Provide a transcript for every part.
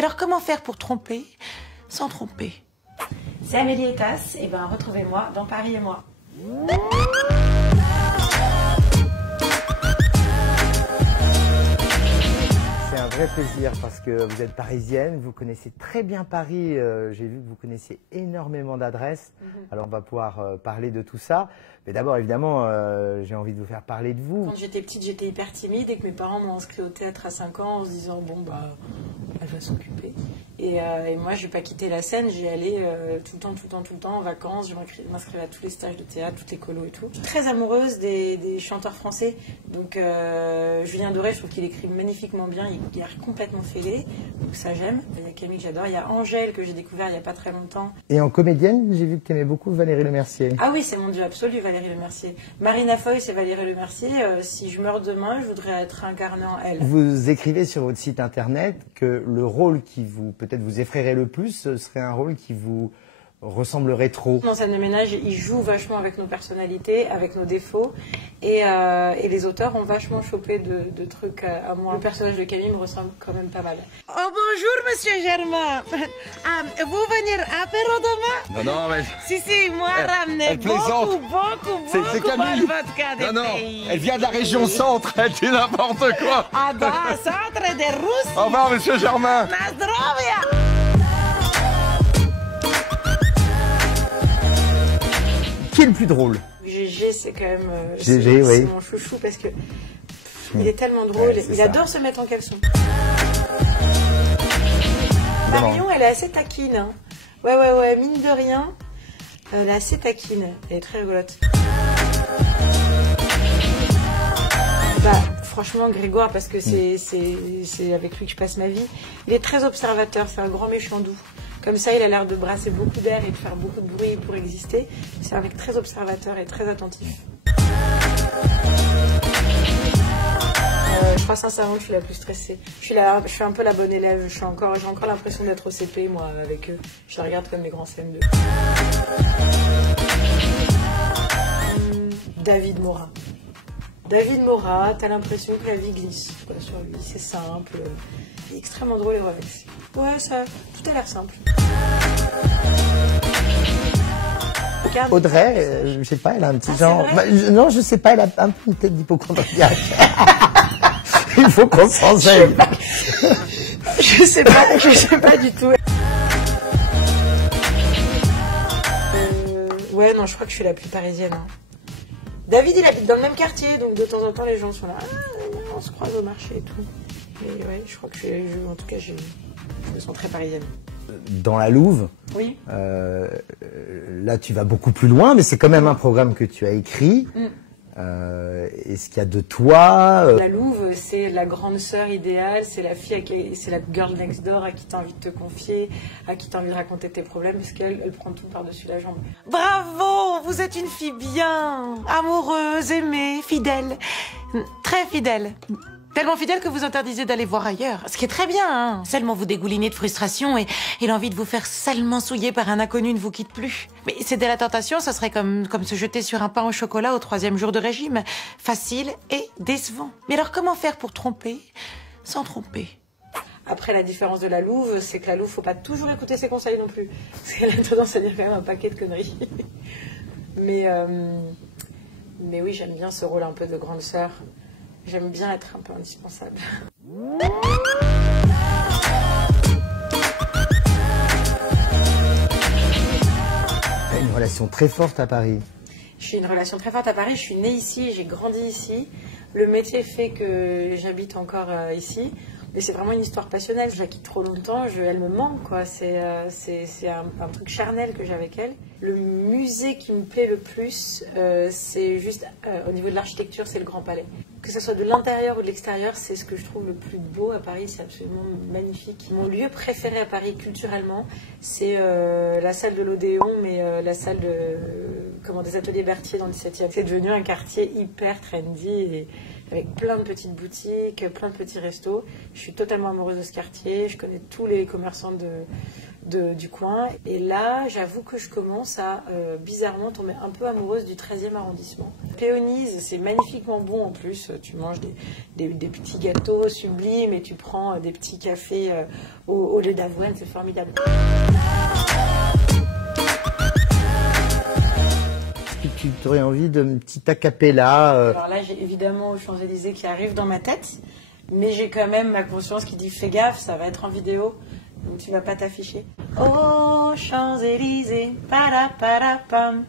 Et alors comment faire pour tromper sans tromper? C'est Amélie Etas, et ben retrouvez-moi dans Paris et moi. C'est un vrai plaisir parce que vous êtes parisienne, vous connaissez très bien Paris, j'ai vu que vous connaissez énormément d'adresses, alors on va pouvoir parler de tout ça. Mais d'abord évidemment, j'ai envie de vous faire parler de vous. Quand j'étais petite, j'étais hyper timide et que mes parents m'ont inscrit au théâtre à 5 ans en se disant bon bah elle va s'occuper. Et moi je vais pas quitter la scène, j'y allais tout le temps en vacances, je m'inscrivais à tous les stages de théâtre, toutes les colos et tout. Je suis très amoureuse des chanteurs français, donc Julien Doré, je trouve qu'il écrit magnifiquement bien, il a complètement fêlé, donc ça j'aime. Il y a Camille que j'adore, il y a Angèle que j'ai découvert il y a pas très longtemps. Et en comédienne, j'ai vu que tu aimais beaucoup Valérie Lemercier. Ah oui, c'est mon dieu absolu, Valérie Lemercier. Marina Foïs et Valérie Lemercier, si je meurs demain, je voudrais être incarnée en elle. Vous écrivez sur votre site internet que le rôle qui peut-être vous effraierait le plus, ce serait un rôle qui vous ressemblerait trop. Dans Scène de ménage, ils jouent vachement avec nos personnalités, avec nos défauts, et les auteurs ont vachement chopé de trucs à moi. Le personnage de Camille me ressemble quand même pas mal. Oh bonjour monsieur Germain. Vous venir apéro demain? Non, mais... Si, moi ramener beaucoup C'est Camille. de vodka de Non, pays. elle vient de la région centre, elle dit n'importe quoi. Ah bah, centre de Russie. Au revoir, monsieur Germain. Na zdrowie. Qui est le plus drôle? GG, c'est quand même GG, c'est oui. mon chouchou parce que il est tellement drôle, Ouais, il ça. adore se mettre en caleçon. Marion, elle est assez taquine. Hein. Ouais, mine de rien, elle est assez taquine, elle est très rigolote. Bah, franchement, Grégoire, parce que c'est avec lui que je passe ma vie, il est très observateur, c'est un grand méchant doux. Comme ça, il a l'air de brasser beaucoup d'air et de faire beaucoup de bruit pour exister. C'est un mec très observateur et très attentif. Je crois sincèrement que je suis la plus stressée. Je suis un peu la bonne élève. J'ai encore l'impression d'être au CP, moi, avec eux. Je les regarde comme les grands CM2. David Morat. David Morat, t'as l'impression que la vie glisse sur lui. C'est simple. Il est extrêmement drôle et relax. Ouais, ça, tout a l'air simple. Audrey, je sais pas, elle a un petit genre... c'est vrai non, je sais pas, elle a un peu une tête d'hypochondriaque. Il faut qu'on s'en aime. Je sais pas du tout. Ouais, non, je crois que je suis la plus parisienne. Hein. David, il habite dans le même quartier, donc de temps en temps, les gens sont là. Ah, on se croise au marché et tout. Mais ouais, je crois que en tout cas, je me sens très parisienne. Dans la Louve, Oui. là tu vas beaucoup plus loin, mais c'est quand même un programme que tu as écrit. Est-ce qu'il y a de toi La Louve, c'est la grande sœur idéale, c'est la fille, c'est la girl next door à qui tu as envie de te confier, à qui tu as envie de raconter tes problèmes, parce qu'elle prend tout par-dessus la jambe. Bravo, vous êtes une fille bien, amoureuse, aimée, fidèle, très fidèle. Tellement fidèle que vous interdisez d'aller voir ailleurs. Ce qui est très bien, hein. Seulement vous dégoulinez de frustration et l'envie de vous faire salement souiller par un inconnu ne vous quitte plus. Mais céder à la tentation, ça serait comme se jeter sur un pain au chocolat au 3e jour de régime. Facile et décevant. Mais alors comment faire pour tromper sans tromper? Après, la différence de la Louve, c'est que la Louve, faut pas toujours écouter ses conseils non plus. Parce qu'elle a tendance à dire quand même un paquet de conneries. Mais oui, j'aime bien ce rôle un peu de grande sœur. J'aime bien être un peu indispensable. Tu as une relation très forte à Paris. J'ai une relation très forte à Paris. Je suis née ici, j'ai grandi ici. Le métier fait que j'habite encore ici. Mais c'est vraiment une histoire passionnelle. Je la quitte trop longtemps, elle me manque, quoi. C'est un truc charnel que j'ai avec elle. Le musée qui me plaît le plus, c'est juste, au niveau de l'architecture, c'est le Grand Palais. Que ce soit de l'intérieur ou de l'extérieur, c'est ce que je trouve le plus beau à Paris. C'est absolument magnifique. Mon lieu préféré à Paris, culturellement, c'est la salle de l'Odéon, mais la salle des ateliers Berthier dans le 17e. C'est devenu un quartier hyper trendy et avec plein de petites boutiques, plein de petits restos. Je suis totalement amoureuse de ce quartier. Je connais tous les commerçants du coin. Et là, j'avoue que je commence à bizarrement tomber un peu amoureuse du 13e arrondissement. Péonise, c'est magnifiquement bon en plus. Tu manges des petits gâteaux sublimes et tu prends des petits cafés au lait d'avoine, c'est formidable. Tu aurais envie d'un petit acapella Alors là, j'ai évidemment aux Champs-Élysées qui arrive dans ma tête, mais j'ai quand même ma conscience qui dit fais gaffe, ça va être en vidéo, donc tu vas pas t'afficher. Oh Champs-Élysées, para-para-pam.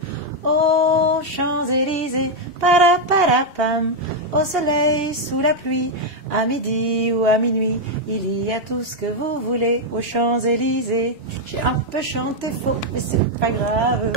Oh Champs-Élysées, para-para-pam. Au soleil, sous la pluie, à midi ou à minuit, il y a tout ce que vous voulez aux Champs-Élysées. J'ai un peu chanté faux, mais c'est pas grave.